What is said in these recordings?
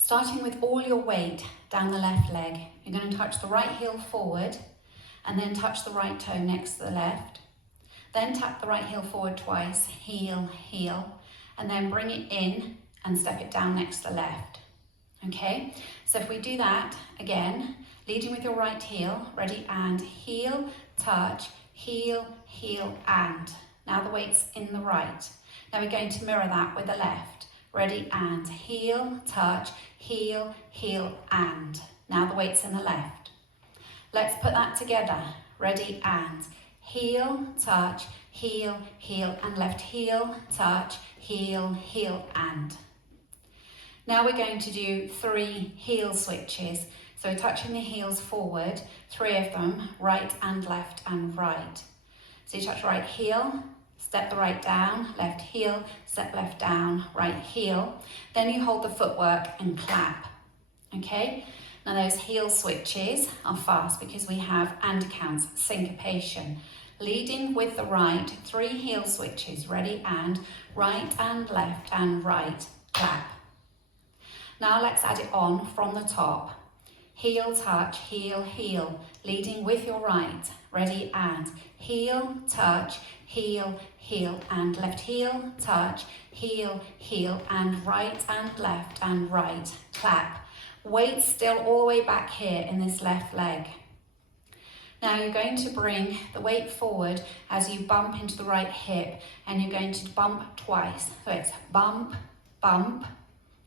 Starting with all your weight down the left leg, you're going to touch the right heel forward and then touch the right toe next to the left. Then tap the right heel forward twice, heel, heel, and then bring it in and step it down next to the left. Okay, so if we do that again, leading with your right heel, ready, and heel, touch, heel, heel, and. Now the weight's in the right. Now we're going to mirror that with the left. Ready, and heel, touch, heel, heel, and. Now the weight's in the left. Let's put that together. Ready, and heel, touch, heel, heel, and left heel, touch, heel, heel, and. Now we're going to do 3 heel switches. So we're touching the heels forward, 3 of them, right and left and right. So you touch right heel, step the right down, left heel, step left down, right heel. Then you hold the footwork and clap, okay? Now those heel switches are fast because we have and counts, syncopation. Leading with the right, 3 heel switches, ready, and right and left and right, clap. Now let's add it on from the top. Heel, touch, heel, heel, leading with your right, ready, and heel, touch, heel, heel, and left heel, touch, heel, heel, and right and left and right, clap. Weight still all the way back here in this left leg. Now you're going to bring the weight forward as you bump into the right hip, and you're going to bump twice. So it's bump, bump,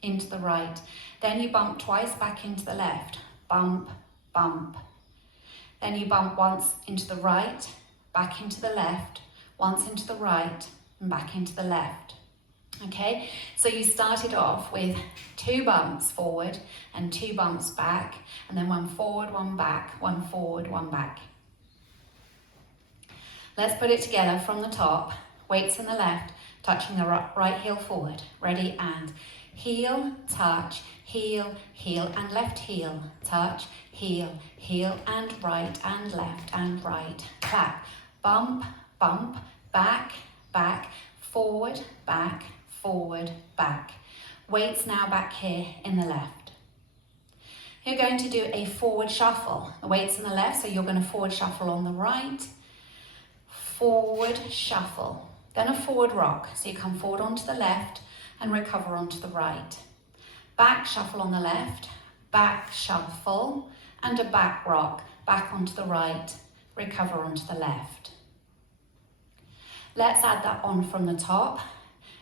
into the right. Then you bump twice back into the left, bump, bump. Then you bump once into the right, back into the left, once into the right, and back into the left. Okay, so you started off with 2 bumps forward and 2 bumps back, and then 1 forward, 1 back, 1 forward, 1 back. Let's put it together from the top. Weights in the left, touching the right heel forward. Ready, and heel, touch, heel, heel, and left heel, touch, heel, heel, and left and right, clap. Bump, bump, back, back, forward, back, forward, back. Weights now back here in the left. You're going to do a forward shuffle. The weight's in the left, so you're going to forward shuffle on the right, forward shuffle, then a forward rock. So you come forward onto the left and recover onto the right. Back shuffle on the left, back shuffle, and a back rock, back onto the right, recover onto the left. Let's add that on from the top,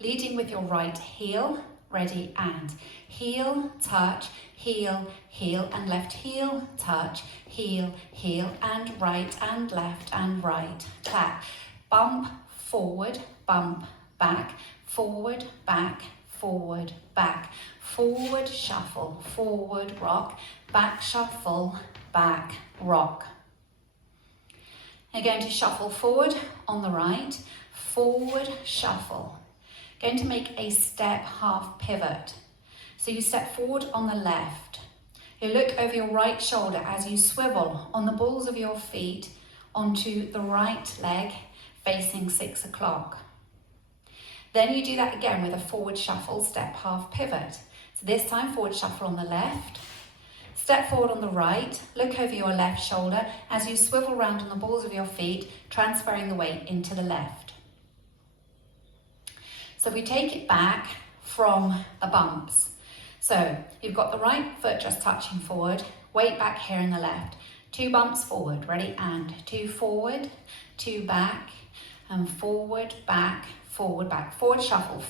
leading with your right heel, ready, and heel, touch, heel, heel, and left heel, touch, heel, heel, and left and right, clap. Bump, forward, bump, back, forward, back, forward, back, forward shuffle, forward rock, back shuffle, back rock. You're going to shuffle forward on the right, forward shuffle. Going to make a step half pivot. So you step forward on the left. You look over your right shoulder as you swivel on the balls of your feet onto the right leg facing 6 o'clock. Then you do that again with a forward shuffle, step half pivot. So this time forward shuffle on the left, step forward on the right, look over your left shoulder as you swivel round on the balls of your feet, transferring the weight into the left. So we take it back from the bumps. So you've got the right foot just touching forward, weight back here in the left, 2 bumps forward, ready, and 2 forward, 2 back, and forward, back, forward, back, forward shuffle,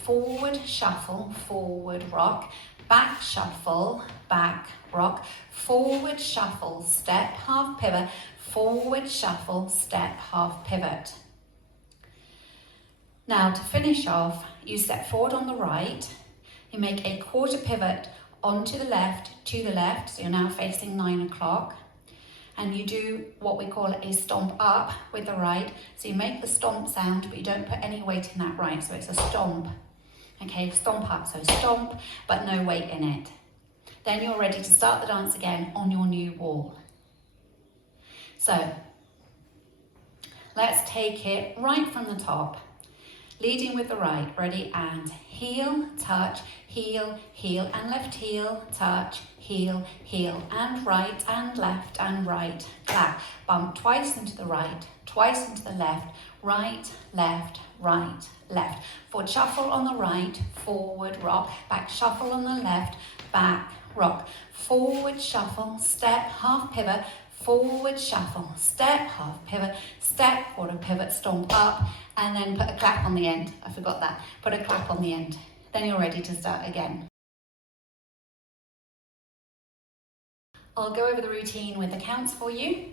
forward rock, back shuffle, back rock, forward shuffle, step half pivot, forward shuffle, step half pivot. Now to finish off, you step forward on the right, you make a quarter pivot onto the left, to the left, so you're now facing 9 o'clock, and you do what we call a stomp up with the right. So you make the stomp sound, but you don't put any weight in that right, so it's a stomp. Okay, stomp up, so stomp, but no weight in it. Then you're ready to start the dance again on your new wall. So let's take it right from the top. Leading with the right, ready, and heel, touch, heel, heel, and left heel, touch, heel, heel, and left, and right, clap. Bump twice into the right, twice into the left, right, left, left. Forward shuffle on the right, forward rock, back shuffle on the left, back rock. Forward shuffle, step, half pivot, forward shuffle, step, half pivot, step, quarter pivot, stomp up, and then put a clap on the end. I forgot that. Put a clap on the end. Then you're ready to start again. I'll go over the routine with the counts for you.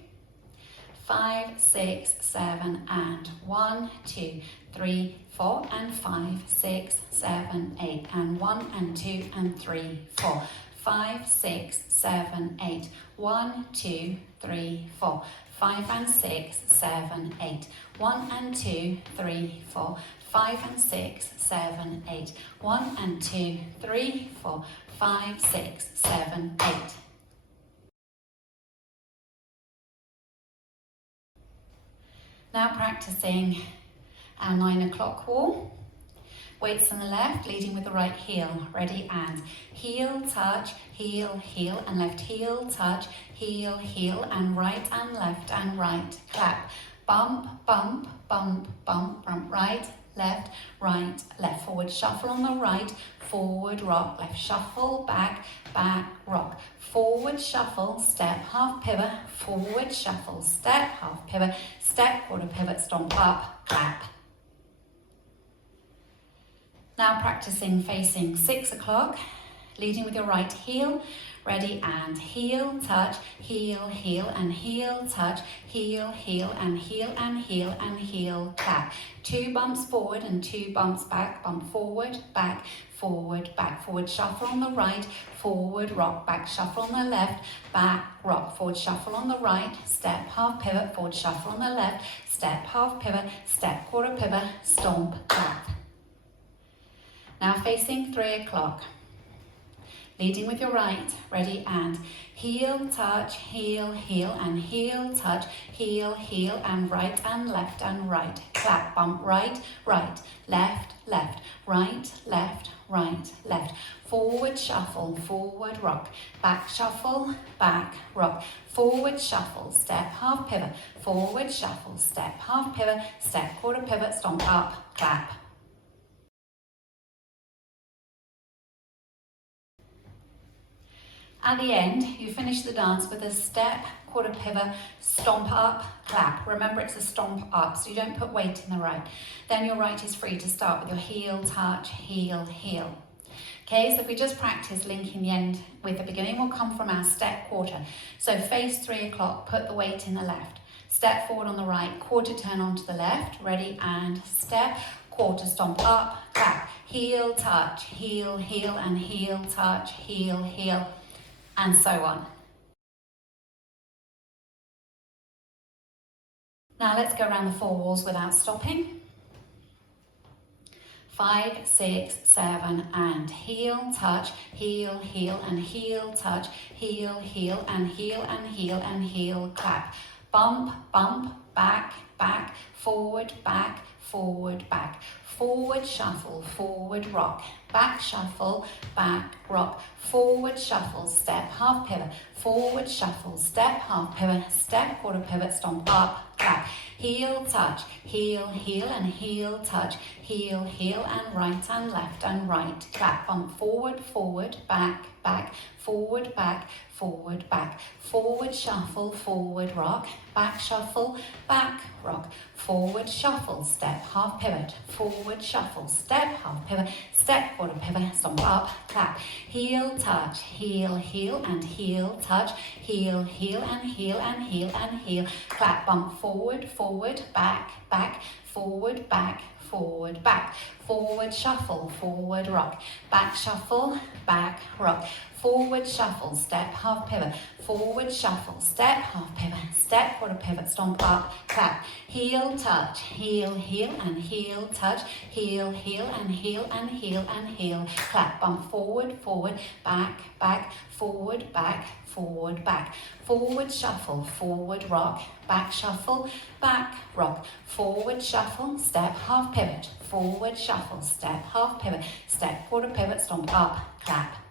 5, 6, 7, and 1, 2, 3, 4, and 5, 6, 7, 8, and 1, and 2, and 3, 4. 5, 6, 7, 8. 1, 2, 3, 4. 5 and 6, 7, 8. 1 and 2, 3, 4. 5 and 6, 7, 8. 1 and 2, 3, 4. 5, 6, 7, 8. Now practicing our 9 o'clock wall. Weights on the left, leading with the right heel. Ready, and heel, touch, heel, heel, and left heel, touch, heel, heel, and right, clap. Bump, bump, bump, bump, bump, right, left, forward shuffle on the right, forward rock, left shuffle, back, rock, forward shuffle, step, half pivot, forward shuffle, step, half pivot, step, quarter pivot, stomp up, clap. Now practicing facing 6 o'clock, leading with your right heel. Ready, and heel, touch, heel, heel, and heel, touch, heel, heel, and heel, and heel, and heel, clap. 2 bumps forward and 2 bumps back, bump forward, back, forward, back, forward shuffle on the right, forward rock, back shuffle on the left, back rock, forward shuffle on the right, step, half pivot, forward shuffle on the left, step, half pivot, step, quarter pivot, stomp, clap. Now facing 3 o'clock. Leading with your right, ready, and heel, touch, heel, heel, and heel, touch, heel, heel, and left, and right. Clap, bump, right, left, left. Forward shuffle, forward rock, back shuffle, back rock. Forward shuffle, step, half pivot, forward shuffle, step, half pivot, step, quarter pivot, stomp up, clap. At the end, you finish the dance with a step, quarter pivot, stomp up, clap. Remember, it's a stomp up, so you don't put weight in the right. Then your right is free to start with your heel, touch, heel, heel. Okay, so if we just practice linking the end with the beginning, will come from our step quarter. So face 3 o'clock, put the weight in the left. Step forward on the right, quarter turn onto the left, ready, and step, quarter stomp up, clap. Heel, touch, heel, heel, and heel, touch, heel, heel, and so on. Now let's go around the 4 walls without stopping. 5, 6, 7, and heel, touch, heel, heel, and heel, touch, heel, heel, and heel, and heel, and heel, clap. Bump, bump, back, forward, back, forward shuffle, forward rock, back shuffle, back rock, forward shuffle, step, half pivot, forward shuffle, step, half pivot, step, quarter pivot, stomp up, clap. Heel, touch, heel, heel, and heel, touch, heel, heel, and left, and right, clap. Bump forward, forward, back, forward, back, forward shuffle, forward rock, back shuffle, back rock, forward shuffle, step, half pivot, forward shuffle, step, half pivot, step, quarter pivot, stomp up, clap. Heel, touch, heel, heel, and heel, touch, heel, heel, and heel, and heel, and heel, clap. Bump forward, forward, back, forward, back, forward, back, forward shuffle, forward rock, back shuffle, back rock, forward shuffle, step, half pivot, forward shuffle, step, half pivot, step, quarter pivot, stomp up, clap, heel, touch, heel, heel, and heel, touch, heel, heel, and heel, and heel, and heel, clap, bump forward, forward, back, back, forward, back, forward, back, forward shuffle, forward rock, back shuffle, back rock, forward shuffle, step, half pivot, forward shuffle, step, half pivot, step, quarter pivot, stomp up, clap.